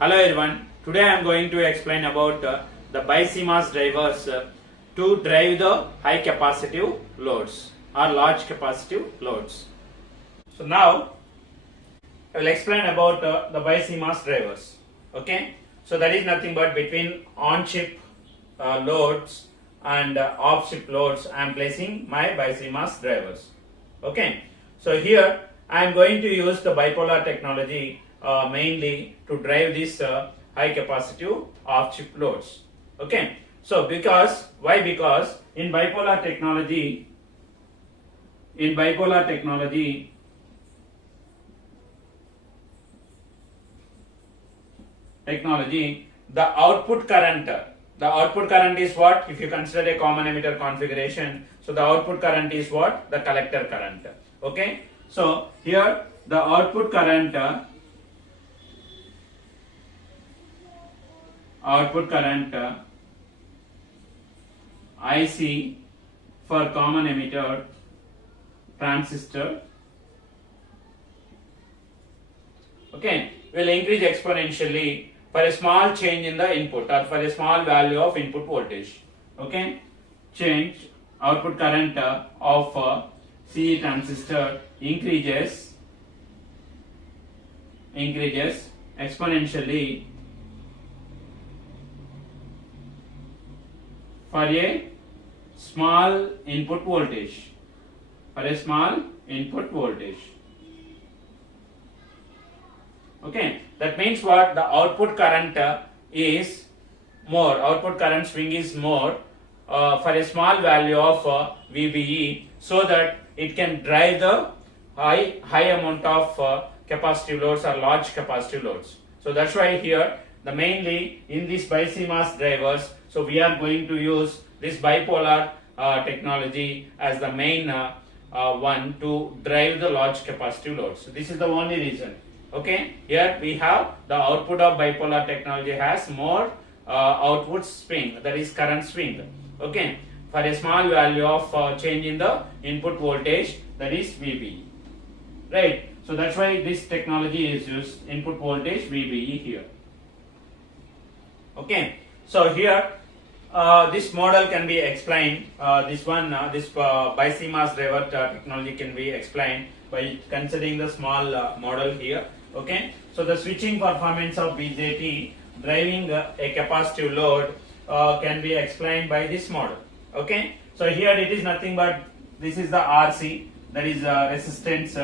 Hello everyone. Today I am going to explain about the BiCMOS drivers to drive the high capacitive loads or large capacitive loads. So now I will explain about the BiCMOS drivers. Okay. So that is nothing but between on-chip loads and off-chip loads I am placing my BiCMOS drivers. Okay. So here I am going to use the bipolar technology mainly to drive this high capacitive off-chip loads. Okay. So because in bipolar technology the output current is what? If you consider a common emitter configuration, so the output current is what? The collector current. Okay. So here the output current IC for common emitter transistor, okay, will increase exponentially for a small change in the input or for a small value of input voltage. Okay, change output current of CE transistor increases exponentially for a small input voltage. Okay, that means what? The output current is more, output current swing is more for a small value of VBE, so that it can drive the high amount of capacitive loads or large capacitive loads. So that's why here the mainly in this BiCMOS drivers, so we are going to use this bipolar technology as the main one to drive the large capacitive loads. So this is the only reason. Okay, here we have the output of bipolar technology has more output swing, that is current swing. Okay, for a small value of change in the input voltage, that is VBE. Right, so that's why this technology is used, input voltage VBE here. Okay, so here this model can be explained, this BiCMOS driver technology can be explained by considering the small model here. Okay, so the switching performance of BJT driving a capacitive load can be explained by this model. Okay, so here it is nothing but this is the RC, that is resistance,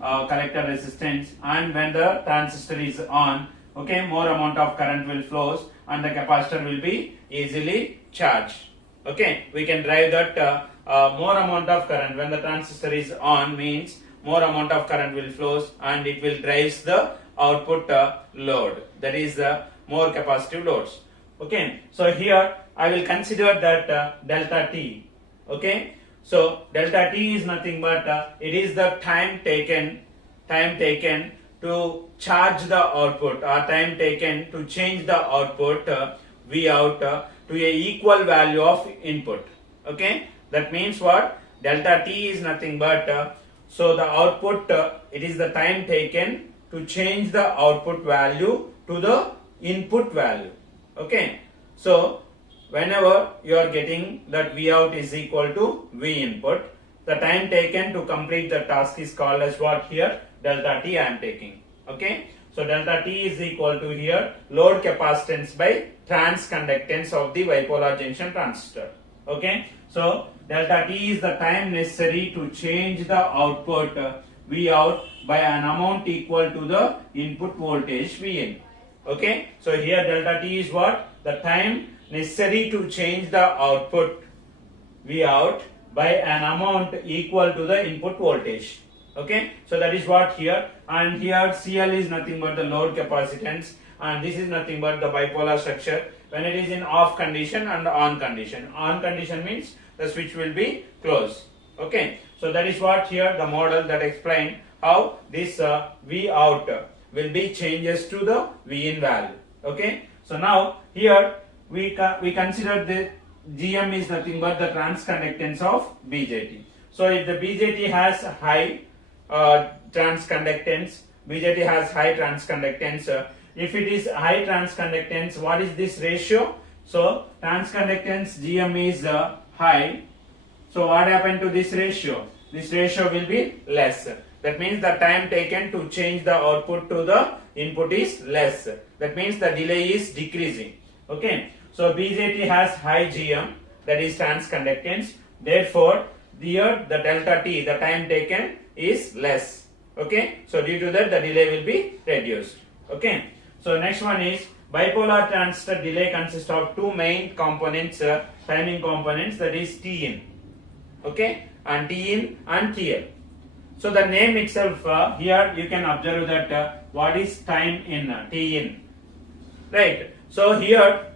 collector resistance, and when the transistor is on, okay, more amount of current will flows and the capacitor will be easily charged. Okay, we can drive that more amount of current when the transistor is on, means more amount of current will flows and it will drives the output load, that is more capacitive loads. Okay, so here I will consider that delta T. Okay, so delta T is nothing but it is the time taken to charge the output, or time taken to change the output V out to a equal value of input. Okay, that means what? Delta T is nothing but so the output it is the time taken to change the output value to the input value. Okay, so whenever you are getting that V out is equal to V input, the time taken to complete the task is called as what? Here delta T I am taking. Okay, so delta T is equal to here load capacitance by transconductance of the bipolar junction transistor. Okay, so delta T is the time necessary to change the output V out by an amount equal to the input voltage V in. Okay, so here delta T is what? The time necessary to change the output V out by an amount equal to the input voltage. Okay, so that is what here, and here CL is nothing but the load capacitance, and this is nothing but the bipolar structure when it is in off condition and on condition. On condition means the switch will be closed. Okay, so that is what here the model that explained how this V out will be changes to the V in value. Okay, so now here we consider the GM is nothing but the transconductance of BJT. So if the BJT has high transconductance, if it is high transconductance, what is this ratio? So transconductance GM is high. So what happened to this ratio? This ratio will be less. That means the time taken to change the output to the input is less. That means the delay is decreasing. Okay. So BJT has high GM, that is transconductance. Therefore, here the delta T, the time taken is less. Okay. So due to that, the delay will be reduced. Okay. So next one is bipolar transistor delay consists of two main components, timing components, that is Tin. Okay, and Tin and TL. So the name itself, here you can observe that what is time in Tin, right? So here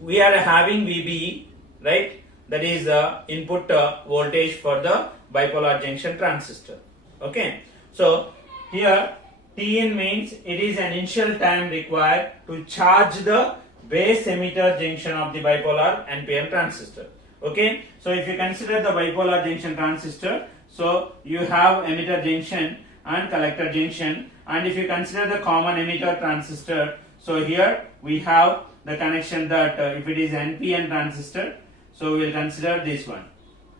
we are having VBE, right? That is input voltage for the bipolar junction transistor. Okay, so here Tin means it is an initial time required to charge the base emitter junction of the bipolar NPN transistor. Okay, so if you consider the bipolar junction transistor, so you have emitter junction and collector junction, and if you consider the common emitter transistor, so here we have the connection that if it is NPN transistor, so we will consider this one.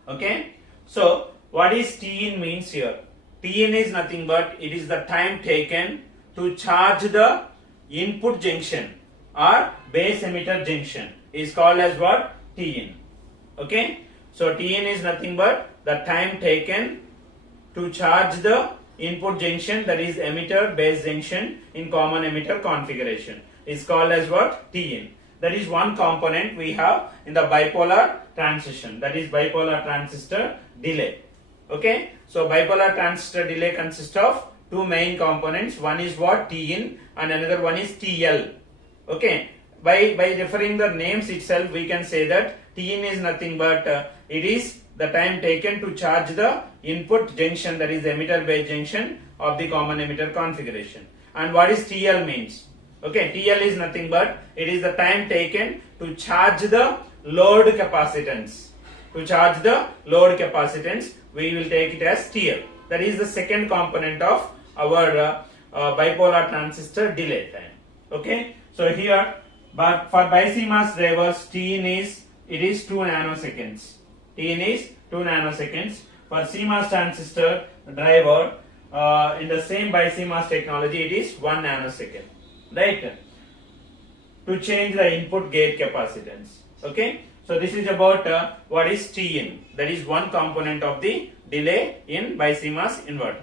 Okay, so what is Tin means here? Tin is nothing but it is the time taken to charge the input junction or base emitter junction is called as what? Tin. Okay, so Tin is nothing but the time taken to charge the input junction, that is emitter base junction in common emitter configuration, is called as what? Tin. That is one component we have in the bipolar transition, that is bipolar transistor delay. Okay, so bipolar transistor delay consists of two main components. One is what? Tin, and another one is TL. Okay, by referring the names itself, we can say that Tin is nothing but it is the time taken to charge the input junction, that is emitter base junction of the common emitter configuration. And what is TL means? Okay, TL is nothing but it is the time taken to charge the load capacitance. To charge the load capacitance, we will take it as TL. That is the second component of our bipolar transistor delay time. Okay, so here, but for BiCMOS drivers, Tin is 2 nanoseconds. Tin is 2 nanoseconds. For CMOS transistor driver, in the same BiCMOS technology, it is 1 nanosecond. Right? To change the input gate capacitance. Okay. So this is about what is Tin. That is one component of the delay in BiCMOS inverter,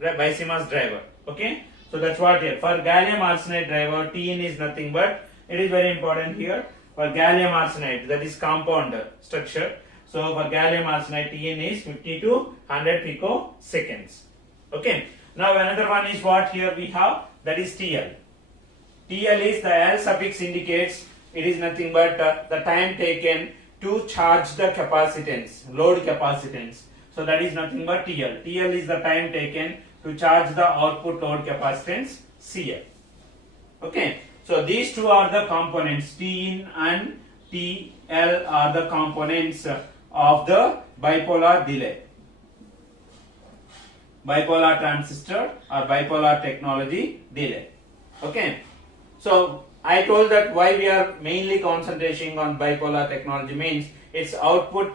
BiCMOS driver. Okay. So that's what here. For gallium arsenide driver, Tin is nothing but, it is very important here. For gallium arsenide, that is compound structure. So for gallium arsenide, Tin is 50 to 100 picoseconds. Okay. Now another one is what here we have, that is TL. TL is the L suffix indicates it is nothing but the time taken to charge the capacitance, load capacitance. So that is nothing but TL. TL is the time taken to charge the output load capacitance CL. Okay. So these two are the components, Tin and TL are the components of the bipolar delay, bipolar transistor or bipolar technology delay. Okay. So I told that why we are mainly concentrating on bipolar technology means its output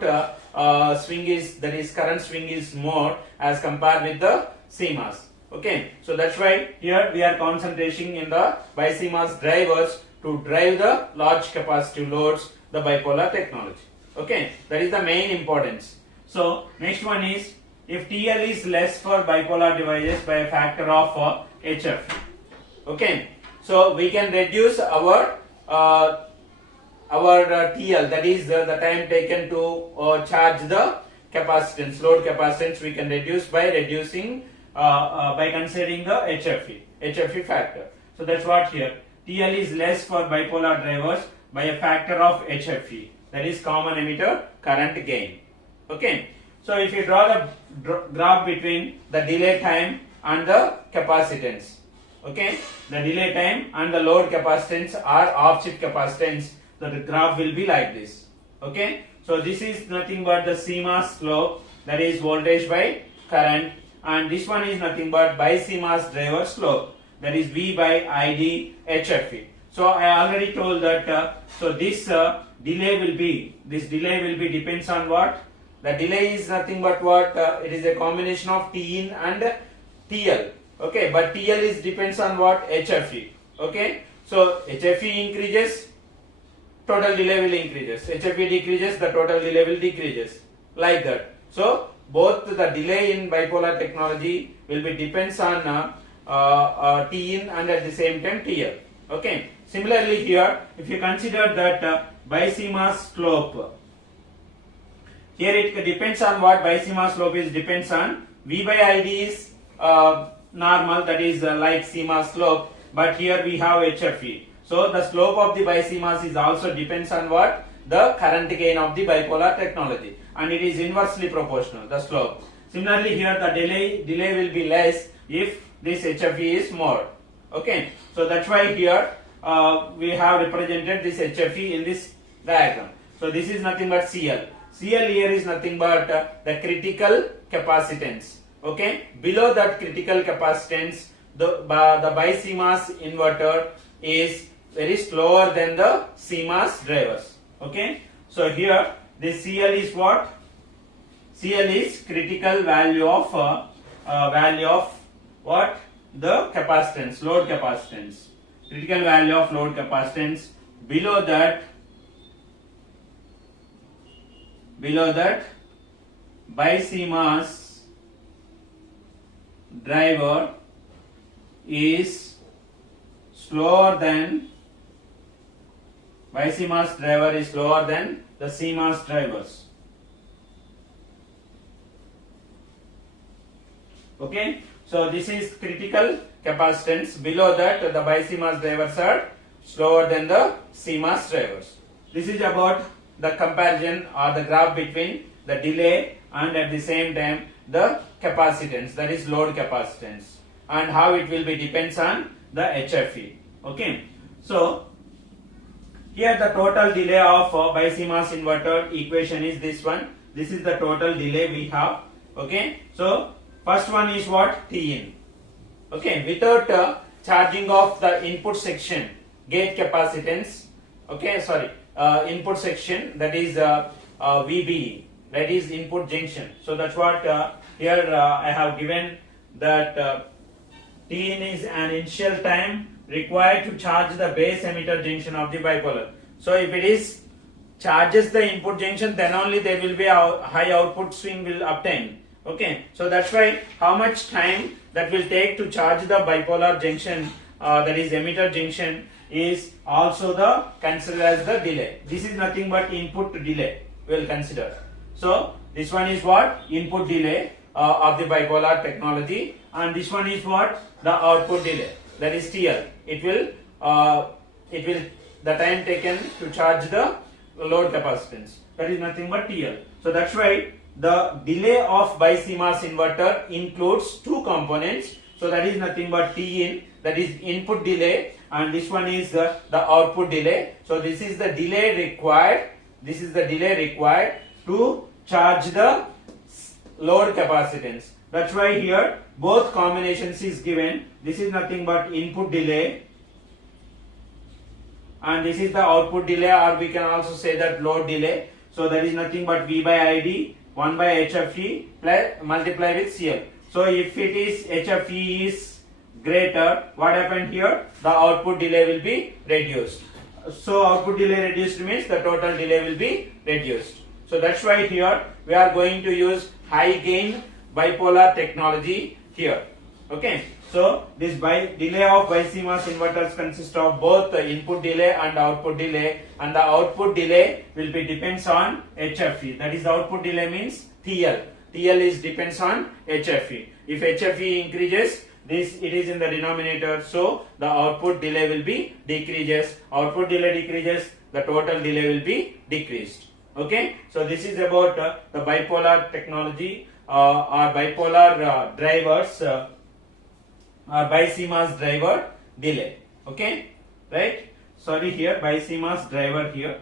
swing is, that is current swing is more as compared with the CMOS. Okay, so that's why here we are concentrating in the BiCMOS drivers to drive the large capacitive loads, the bipolar technology. Okay, that is the main importance. So next one is, if TL is less for bipolar devices by a factor of HF. Okay, so we can reduce our TL, that is the time taken to charge the capacitance, load capacitance, we can reduce by reducing by considering the HFE factor. So that's what here, TL is less for bipolar drivers by a factor of HFE, that is common emitter current gain. Okay, so if you draw the graph between the delay time and the capacitance, okay, the delay time and the load capacitance are off-chip capacitance, the graph will be like this. Okay, so this is nothing but the CMOS slope, that is voltage by current, and this one is nothing but BiCMOS driver slope, that is V by ID HFE. So I already told that so this delay will be depends on what? The delay is nothing but what? It is a combination of T in and TL. Okay, but TL is depends on what? HFE. Okay, so HFE increases, total delay will increases. HFE decreases, the total delay will decreases. Like that. So both the delay in bipolar technology will be depends on T in and at the same time TL. Okay. Similarly here, if you consider that BiCMOS slope, here it depends on what BiCMOS slope is depends on V by ID is normal, that is like CMOS slope, but here we have HFE. So the slope of the BiCMOS is also depends on what? The current gain of the bipolar technology, and it is inversely proportional, the slope. Similarly here the delay will be less if this HFE is more. Okay, so that's why here we have represented this HFE in this diagram. So this is nothing but CL. CL here is nothing but the critical capacitance. Okay, below that critical capacitance, the BiCMOS inverter is very slower than the CMOS drivers. Okay, so here this CL is what? CL is critical value of what? The capacitance, load capacitance. Critical value of load capacitance. Below that BiCMOS driver is slower than BiCMOS driver is slower than the CMOS drivers. Okay, so this is critical capacitance. Below that, the BiCMOS drivers are slower than the CMOS drivers. This is about the comparison or the graph between the delay and at the same time the capacitance, that is load capacitance, and how it will be depends on the HFE. Okay, so here the total delay of BiCMOS inverter equation is this one. This is the total delay we have. Okay, so first one is what? T in. Okay, without charging of the input section, gate capacitance. Okay, sorry, input section, that is VBE, that is input junction. So that's what here I have given that T in is an initial time required to charge the base emitter junction of the bipolar. So if it is charges the input junction, then only there will be a high output swing will obtain. Okay, so that's why how much time that will take to charge the bipolar junction, that is emitter junction, is also the considered as the delay. This is nothing but input delay we will consider. So this one is what? Input delay of the bipolar technology, and this one is what? The output delay, that is TL. It will the time taken to charge the load capacitance, that is nothing but TL. So that's why the delay of BiCMOS inverter includes two components. So that is nothing but T in, that is input delay, and this one is the output delay. So this is the delay required. This is the delay required to charge the load capacitance. That's why here both combinations is given. This is nothing but input delay, and this is the output delay, or we can also say that load delay. So that is nothing but V by ID 1 by HFE plus multiply with CL. So if it is HFE is greater, what happened here? The output delay will be reduced. So output delay reduced means the total delay will be reduced. So that's why here we are going to use high gain bipolar technology here. Okay, so this delay of BiCMOS inverters consists of both the input delay and output delay, and the output delay will be depends on HFE. That is, the output delay means TL. TL is depends on HFE. If HFE increases, it is in the denominator, so the output delay will be decreases. Output delay decreases, the total delay will be decreased. Okay, so this is about the bipolar technology or bipolar drivers. BiCMOS driver delay. Okay, right? Sorry, here BiCMOS driver here.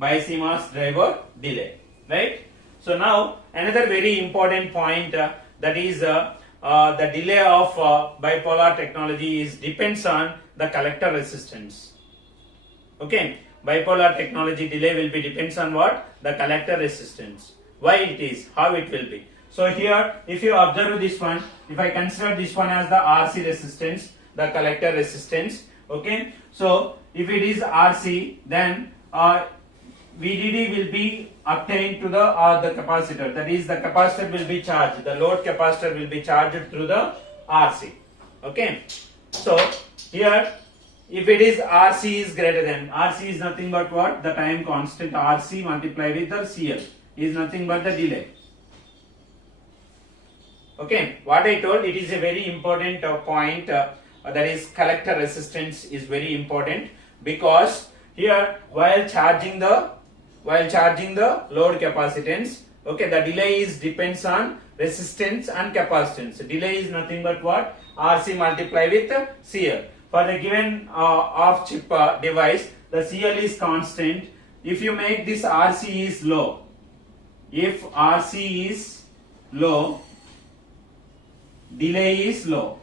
BiCMOS driver delay. Right? So now another very important point that is the delay of bipolar technology is depends on the collector resistance. Okay, bipolar technology delay will be depends on what? The collector resistance. Why it is, how it will be. So here, if you observe this one, if I consider this one as the RC resistance, the collector resistance, okay. So if it is RC, then VDD will be obtained to the capacitor. That is, the capacitor will be charged. The load capacitor will be charged through the RC. Okay. So here, if it is RC is greater than, RC is nothing but what? The time constant RC multiplied with the CL is nothing but the delay. Okay, what I told, it is a very important point, that is collector resistance is very important, because here while charging the load capacitance, okay, the delay is depends on resistance and capacitance. Delay is nothing but what? RC multiplied with CL. For the given off chip device, the CL is constant. If you make this RC is low, if RC is low, delay is low.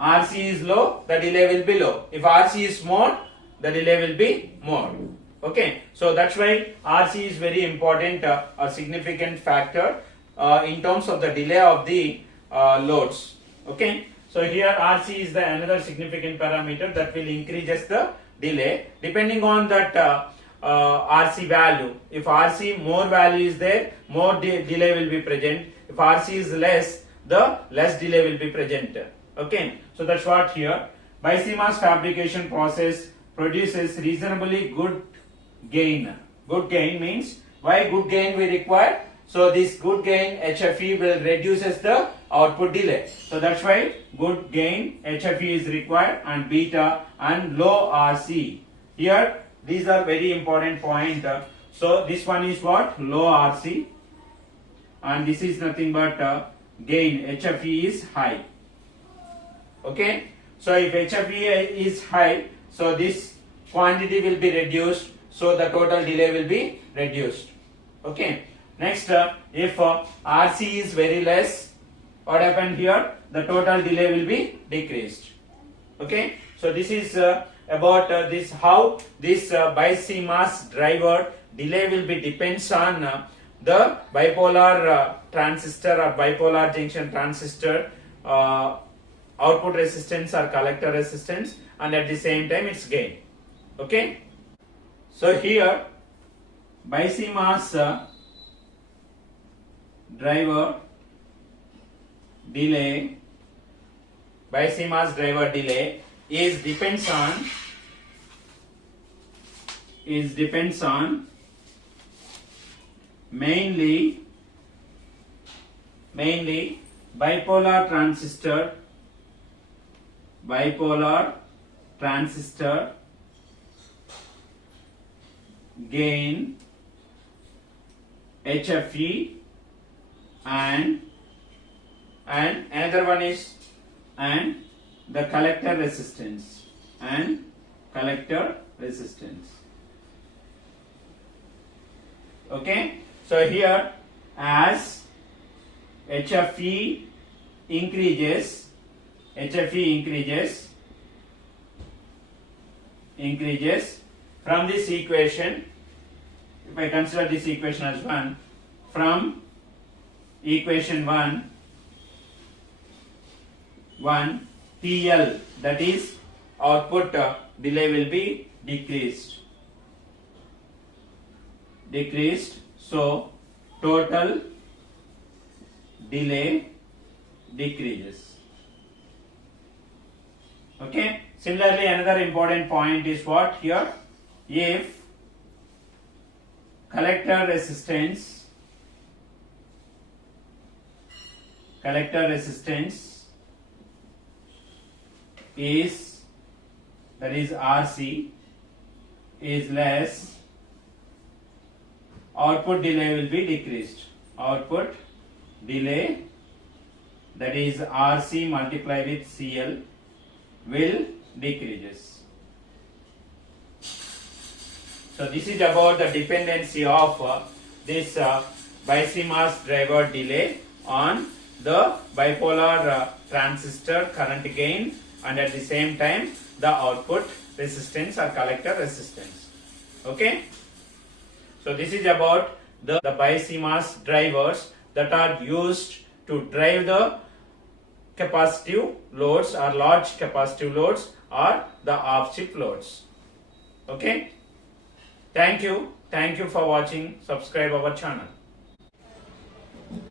RC is low, the delay will be low. If RC is more, the delay will be more. Okay, so that's why RC is very important, a significant factor in terms of the delay of the loads. Okay, so here RC is the another significant parameter that will increases the delay depending on that RC value. If RC more value is there, more delay will be present. If RC is less, the less delay will be present. Okay, so that's what here. BiCMOS fabrication process produces reasonably good gain. Good gain means, why good gain we require? So this good gain HFE will reduces the output delay. So that's why good gain HFE is required, and beta and low RC. Here these are very important point. So this one is what? Low RC, and this is nothing but gain HFE is high. Okay, so if HFE is high, so this quantity will be reduced, so the total delay will be reduced. Okay, next if RC is very less, what happened here? The total delay will be decreased. Okay, so this is about this, how this BiCMOS driver delay will be depends on the bipolar transistor or bipolar junction transistor output resistance or collector resistance, and at the same time its gain. Okay, so here BiCMOS driver delay, BiCMOS driver delay is depends on mainly bipolar transistor gain HFE, and another one is and the collector resistance Okay, so here as HFE increases from this equation. If I consider this equation as 1, from equation 1 TL, that is output delay will be decreased, so total delay decreases. Okay, similarly another important point is what here? If collector resistance is, that is RC, is less, output delay will be decreased. Output delay, that is RC multiplied with CL, will decreases. So this is about the dependency of this BiCMOS driver delay on the bipolar transistor current gain and at the same time the output resistance or collector resistance. Okay. So this is about the BiCMOS drivers that are used to drive the capacitive loads or large capacitive loads or the off-chip loads. Okay. Thank you for watching. Subscribe our channel.